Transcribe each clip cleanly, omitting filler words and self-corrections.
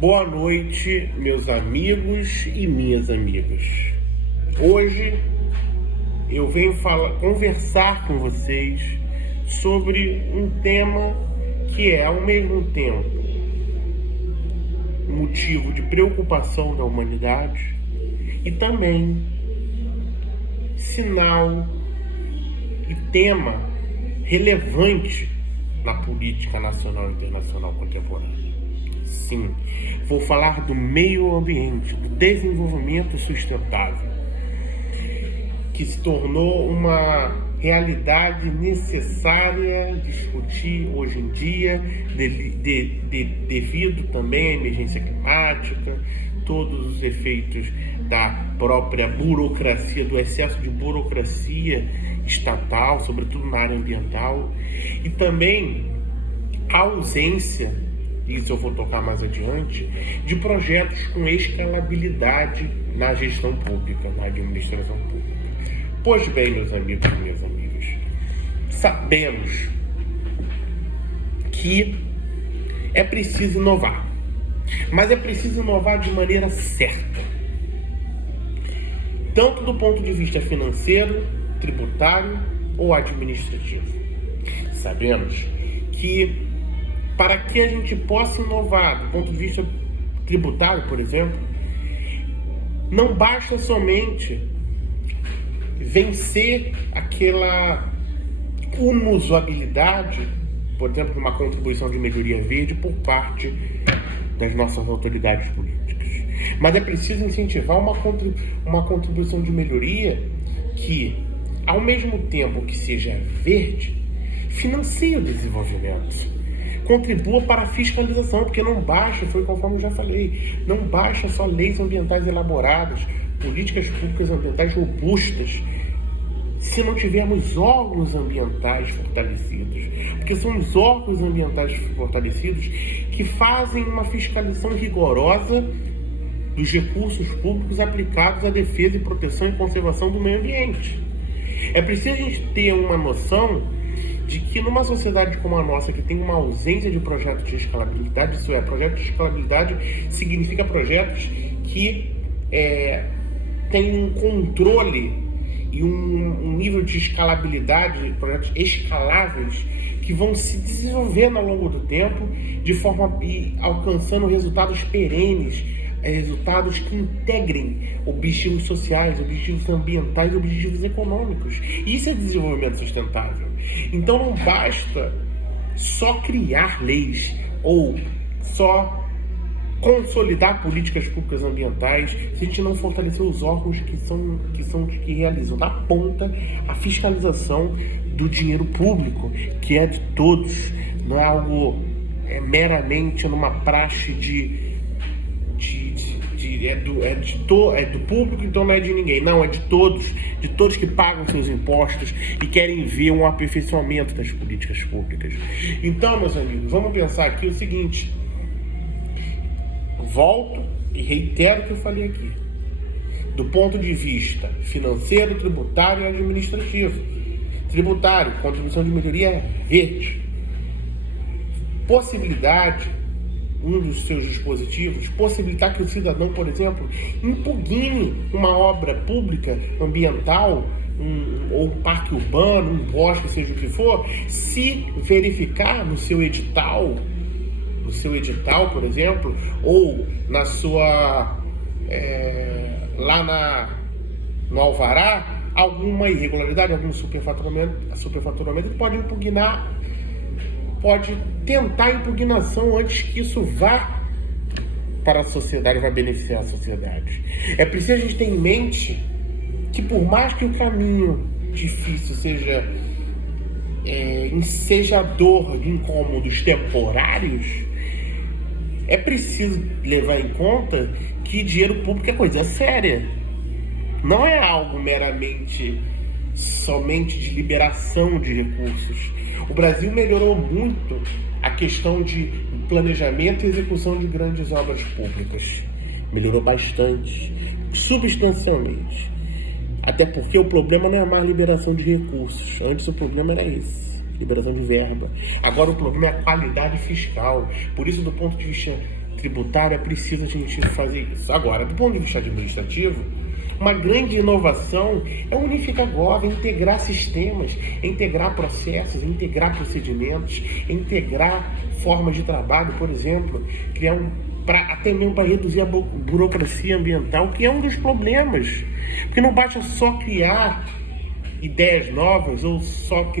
Boa noite, meus amigos e minhas amigas. Hoje eu venho conversar com vocês sobre um tema que é, ao mesmo tempo, motivo de preocupação da humanidade e também sinal e tema relevante na política nacional e internacional contemporânea. Sim, vou falar do meio ambiente, do desenvolvimento sustentável, que se tornou uma realidade necessária discutir hoje em dia, devido também à emergência climática, todos os efeitos da própria burocracia, do excesso de burocracia estatal, sobretudo na área ambiental, e também a ausência, isso eu vou tocar mais adiante, de projetos com escalabilidade na gestão pública, na administração pública. Pois bem, meus amigos e minhas amigas, sabemos que é preciso inovar, mas é preciso inovar de maneira certa, tanto do ponto de vista financeiro, tributário ou administrativo. Sabemos que para que a gente possa inovar do ponto de vista tributário, por exemplo, não basta somente vencer aquela inusualidade, por exemplo, de uma contribuição de melhoria verde por parte das nossas autoridades políticas. Mas é preciso incentivar uma contribuição de melhoria que, ao mesmo tempo que seja verde, financie o desenvolvimento. Contribua para a fiscalização, porque não basta, foi conforme eu já falei, não basta só leis ambientais elaboradas, políticas públicas ambientais robustas, se não tivermos órgãos ambientais fortalecidos. Porque são os órgãos ambientais fortalecidos que fazem uma fiscalização rigorosa dos recursos públicos aplicados à defesa e proteção e conservação do meio ambiente. É preciso a gente ter uma noção de que numa sociedade como a nossa, que tem uma ausência de projetos de escalabilidade, isso é, projetos de escalabilidade significa projetos que têm um controle e um nível de escalabilidade, projetos escaláveis, que vão se desenvolvendo ao longo do tempo, de forma alcançando resultados perenes, resultados que integrem objetivos sociais, objetivos ambientais, objetivos econômicos. Isso é desenvolvimento sustentável. Então não basta só criar leis ou só consolidar políticas públicas ambientais se a gente não fortalecer os órgãos que realizam da ponta a fiscalização do dinheiro público, que é de todos, não é algo meramente numa praxe é do público, então não é de ninguém. Não, é de todos que pagam seus impostos e querem ver um aperfeiçoamento das políticas públicas. Então, meus amigos, vamos pensar aqui o seguinte. Volto e reitero o que eu falei aqui. Do ponto de vista financeiro, tributário e administrativo. Tributário, contribuição de melhoria verde. Possibilidade, um dos seus dispositivos, possibilitar que o cidadão, por exemplo, impugne uma obra pública ambiental, ou um parque urbano, um bosque, seja o que for, se verificar no seu edital, por exemplo, ou na sua no alvará, alguma irregularidade, algum superfaturamento que pode impugnar, pode tentar impugnação antes que isso vá para a sociedade, vai beneficiar a sociedade. É preciso a gente ter em mente que, por mais que o caminho difícil seja ensejador de incômodos temporários, é preciso levar em conta que dinheiro público é coisa séria. Não é algo meramente somente de liberação de recursos. O Brasil melhorou muito a questão de planejamento e execução de grandes obras públicas. Melhorou bastante, substancialmente. Até porque o problema não é mais liberação de recursos. Antes o problema era esse. liberação de verba. Agora o problema é a qualidade fiscal. Por isso, do ponto de vista tributária, precisa a gente fazer isso. Agora, do ponto de vista administrativo, uma grande inovação é unificar Gov, integrar sistemas, integrar processos, integrar procedimentos, integrar formas de trabalho, por exemplo, criar até mesmo para reduzir a burocracia ambiental, que é um dos problemas. Porque não basta só criar ideias novas ou só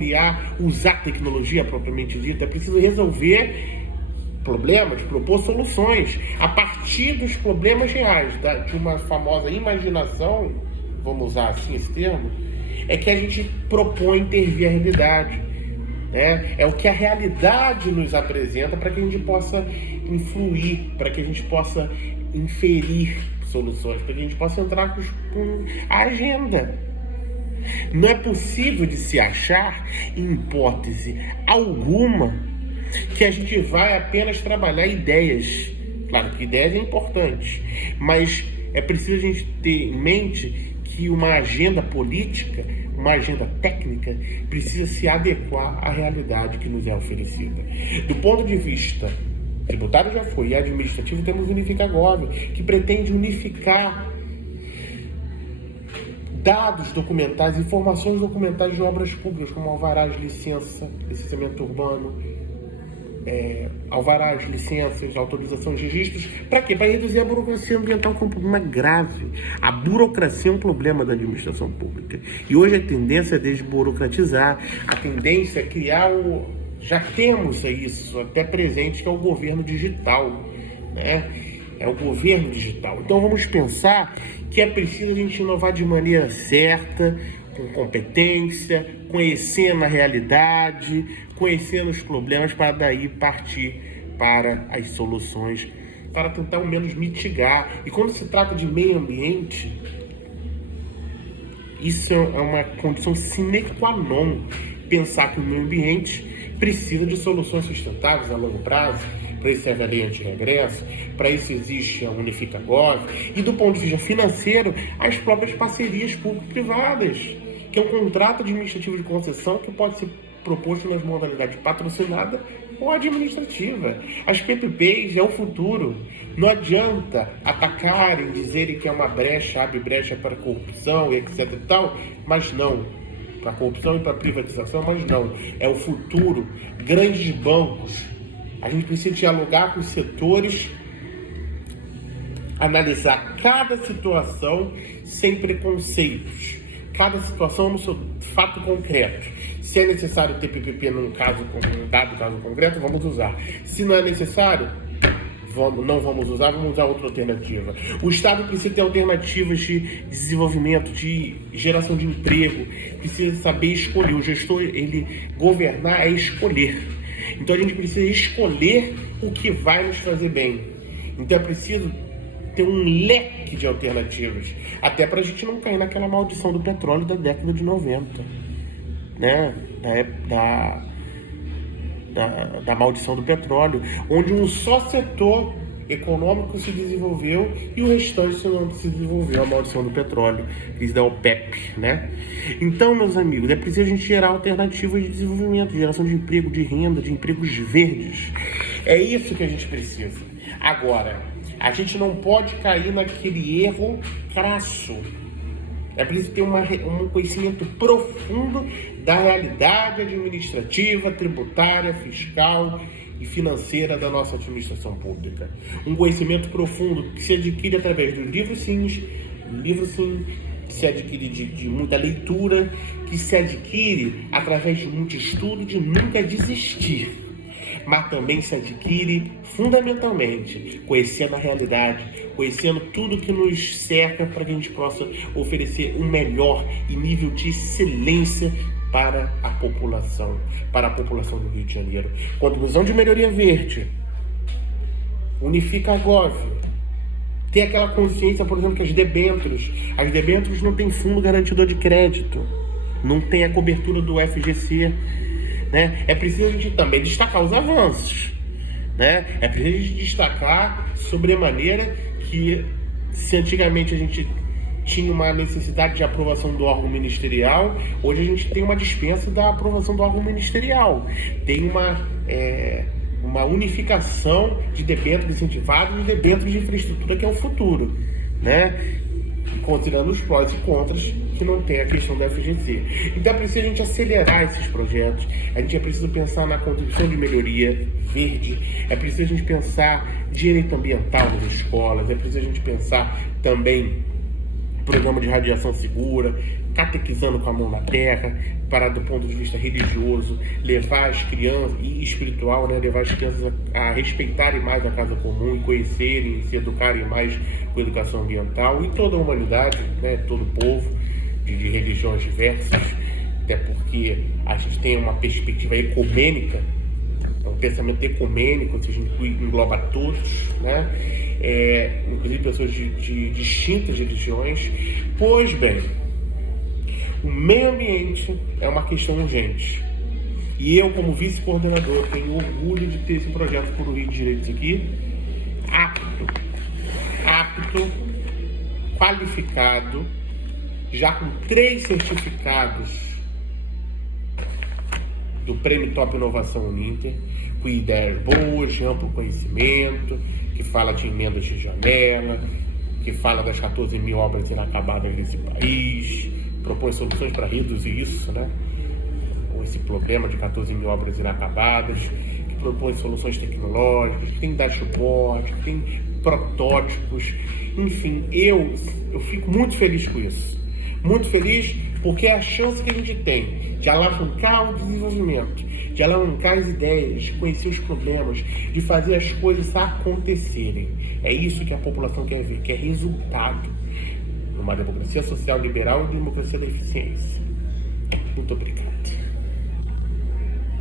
usar tecnologia propriamente dita, é preciso resolver problemas, propor soluções a partir dos problemas reais, de uma famosa imaginação, vamos usar assim esse termo, é que a gente propõe intervir a realidade, né? É o que a realidade nos apresenta para que a gente possa influir, para que a gente possa inferir soluções, para que a gente possa entrar com a agenda. Não é possível de se achar, em hipótese alguma, que a gente vai apenas trabalhar ideias. Claro que ideias é importante, mas é preciso a gente ter em mente que uma agenda política, uma agenda técnica, precisa se adequar à realidade que nos é oferecida. Do ponto de vista tributário já foi, e administrativo temos o Unifica Gov, que pretende unificar dados documentais, informações documentais de obras públicas, como alvarás, licenciamento urbano, alvarás, licenças, autorizações, registros. Para quê? Para reduzir a burocracia ambiental, que é um problema grave. A burocracia é um problema da administração pública. E hoje a tendência é desburocratizar, a tendência é criar já temos isso até presente, que é o governo digital, né? É o governo digital. Então vamos pensar que é preciso a gente inovar de maneira certa, com competência, conhecendo a realidade, conhecendo os problemas, para daí partir para as soluções, para tentar ao menos mitigar. E quando se trata de meio ambiente, isso é uma condição sine qua non, pensar que o meio ambiente precisa de soluções sustentáveis a longo prazo. Para isso serve a lei anti-regresso, para isso existe a Unifica Gov, e do ponto de vista financeiro, as próprias parcerias público-privadas, que é um contrato administrativo de concessão que pode ser proposto nas modalidades patrocinada ou administrativa. As PPPs é o futuro. Não adianta atacarem, dizerem que é uma brecha, abre brecha para corrupção e etc e tal, mas não. Para corrupção e para privatização, mas não. É o futuro. Grandes bancos. A gente precisa dialogar com os setores, analisar cada situação sem preconceitos. Cada situação no seu fato concreto. Se é necessário ter PPP num dado caso concreto, vamos usar. Se não é necessário, não vamos usar outra alternativa. O Estado precisa ter alternativas de desenvolvimento, de geração de emprego, precisa saber escolher. O gestor, governar é escolher. Então a gente precisa escolher o que vai nos fazer bem. Então é preciso ter um leque de alternativas, até para a gente não cair naquela maldição do petróleo da década de 90, né? Da maldição do petróleo, onde um só setor econômico se desenvolveu e o restante não se desenvolveu, a maldição do petróleo, isso da OPEP, né? Então, meus amigos, é preciso a gente gerar alternativas de desenvolvimento, de geração de emprego, de renda, de empregos verdes. É isso que a gente precisa. Agora, a gente não pode cair naquele erro crasso. É preciso ter um conhecimento profundo da realidade administrativa, tributária, fiscal e financeira da nossa administração pública. Um conhecimento profundo que se adquire através dos livros sim, que se adquire de muita leitura, que se adquire através de muito estudo e de nunca desistir. Mas também se adquire fundamentalmente conhecendo a realidade, conhecendo tudo que nos cerca, para que a gente possa oferecer um melhor e nível de excelência para a população do Rio de Janeiro. Com a visão de melhoria verde, Unifica Gov, ter aquela consciência, por exemplo, que as debêntures não têm fundo garantidor de crédito, não tem a cobertura do FGC, né? É preciso a gente também destacar os avanços, né? É preciso a gente destacar sobremaneira que, se antigamente a gente tinha uma necessidade de aprovação do órgão ministerial, hoje a gente tem uma dispensa da aprovação do órgão ministerial. Tem uma unificação de debêntures incentivados e debêntures de infraestrutura, que é o futuro, né? Considerando os prós e contras que não tem a questão da FGC. Então é preciso a gente acelerar esses projetos, a gente é preciso pensar na contribuição de melhoria verde, é preciso a gente pensar direito ambiental nas escolas, é preciso a gente pensar também programa de radiação segura, catequizando com a mão na terra, para do ponto de vista religioso, levar as crianças, e espiritual, né, levar as crianças a respeitarem mais a casa comum e conhecerem, se educarem mais com educação ambiental, e toda a humanidade, né, todo o povo, de religiões diversas, até porque a gente tem uma perspectiva ecumênica, um pensamento ecumênico, ou seja, engloba todos, né? Inclusive pessoas de distintas religiões. Pois bem, o meio ambiente é uma questão urgente. E eu, como vice-coordenador, tenho orgulho de ter esse projeto por Rio de Direitos aqui, apto, qualificado, já com 3 certificados do Prêmio Top Inovação Uninter, com ideias boas, de amplo conhecimento, que fala de emendas de janela, que fala das 14 mil obras inacabadas nesse país, propõe soluções para reduzir isso, né? Esse problema de 14 mil obras inacabadas, que propõe soluções tecnológicas, que tem dashboard, que tem protótipos, enfim, eu fico muito feliz com isso. Muito feliz porque é a chance que a gente tem de alavancar o desenvolvimento, de alavancar as ideias, de conhecer os problemas, de fazer as coisas acontecerem. É isso que a população quer ver, que é resultado numa democracia social liberal e democracia da eficiência. Muito obrigado.